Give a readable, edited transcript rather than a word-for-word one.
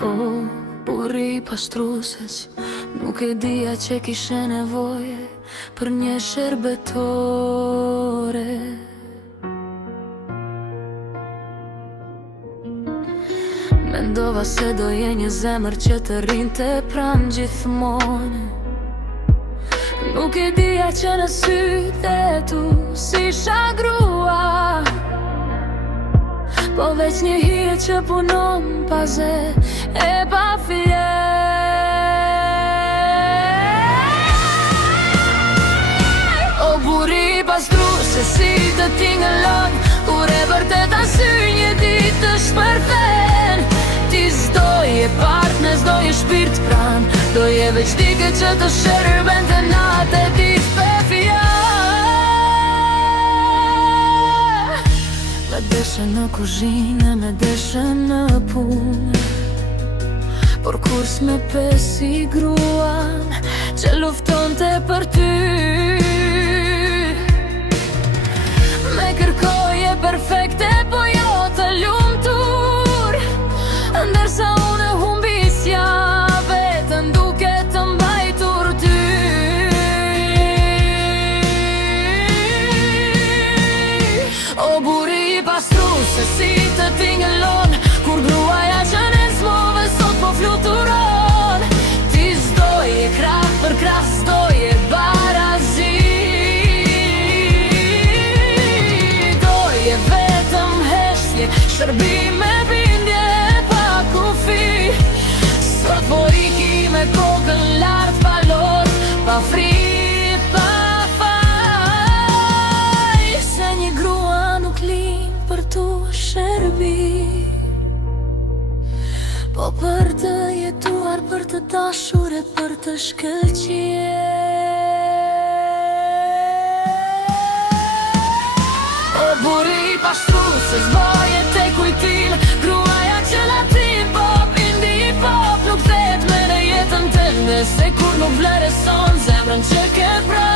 Oh, burri pastruses, nuk e dija që kishe nevoje për një shërbetore. Mendova se do je një zemër që të rinte pranë gjithmonë. Nuk e dija që në sytë e tu si shagrua, po veç një hije që punon pa ze e pa fje. O burri pastruse, si të tingëllon, kur e vërtet asy një ditë të shpërthen. Ti s'doje partner, s'doje shpirt pran, doje veç dike që të shërben të natë e ditë për fja. Me deshe në kuzhinë, me deshe në punë, por kur s'me pesi gruan që lufton të për ty. Me kërkoje perfekte, po jo të lumtur, ndërsa unë humbisja vetën duke të mbajtur ty. O burri pastruse, si të tingëllon, kur gruaja që ne s'move sot po fluturon. Ti s'doje krah për krah, s'doje barazi, doje vetëm heshtje, shërbime, bindje pa kufi. Sot po iki me kokën lart, pa lot, pa frit, pa faj, se një grua nuk lind për tu shërbi, po për të jetuar, për të dashur e për të shkëlqyer. O burri pastruse, s'boje te kujtim, gruaja që latin pop, indie pop, nuk thet me në jetën tënde, se kur nuk vlerëson zemrën që ke pra.